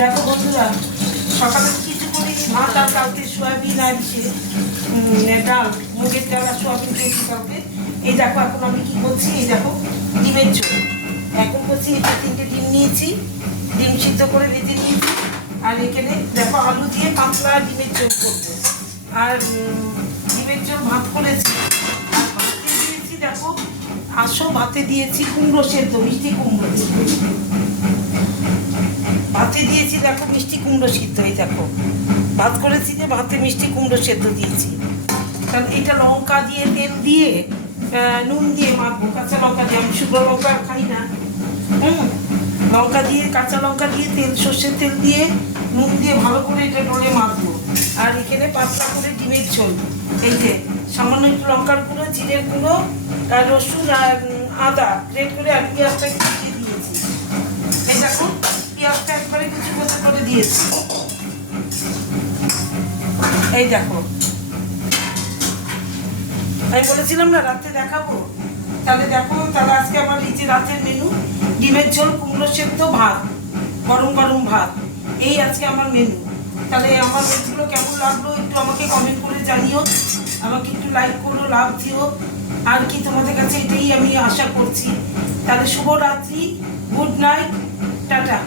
দেখো বন্ধুরা, সকালে কিছু করি ভাত আর কালকে সোয়াবিন আর ডাল, মুগের ডাল আর সোয়াবিন দিয়েছি কালকে। এই দেখো এখন আমি কি করছি, এই দেখো ডিমের ঝোল এখন করছি। এটা 3টে ডিম নিয়েছি, ডিম সিদ্ধ করে ভেজে নিয়েছি। আর এখানে দেখো আলু দিয়ে পাতলা ডিমের ঝোল করবো। আর ডিমের ঝোল ভাত করেছি। আর ভাতে দিয়েছি দেখো, ভাতে দিয়েছি কুমড়ো সেদ্ধ, মিষ্টি কুমড়ো ভাতে দিয়েছি। দেখো মিষ্টি কুমড়ো সিদ্ধ, এই দেখো ভাত করেছি যে ভাতে মিষ্টি কুমড়ো সেদ্ধ দিয়েছি। কারণ এটা লঙ্কা দিয়ে তেল দিয়ে নুন দিয়ে মাখবো, কাঁচা লঙ্কা দিয়ে। আমি শুকনো লঙ্কা খাই না। লঙ্কা দিয়ে, কাঁচা লঙ্কা দিয়ে, তেল সর্ষের তেল দিয়ে নুন দিয়ে ভালো করে এটা ডলে মাখবো। আর এখানে পাতলা করে ডিমের ঝোল, এই যে সামান্য একটু লঙ্কার গুঁড়ো, জিরের গুঁড়ো আর রসুন আর আদা গ্রেট করে আর পেঁয়াজটাকে কুচিয়ে দিয়েছি। এই দেখো পেঁয়াজটা একবারে কিছু করে দিয়েছি। এই দেখো আমি বলেছিলাম না রাতে দেখাবো, তাহলে দেখো। তাহলে আজকে আমার এই যে রাতের মেনু, ডিমের ঝোল, কুমড়ো সেদ্ধ, ভাত, গরম গরম ভাত, এই আজকে আমার মেনু। তাহলে আমার মেনুগুলো কেমন লাগলো একটু আমাকে কমেন্ট করে জানিও, আমাকে একটু লাইক করো, লাভ দিও। আর কি তোমাদের কাছে এটাই আমি আশা করছি। তাহলে শুভরাত্রি, গুড নাইট, টাটা।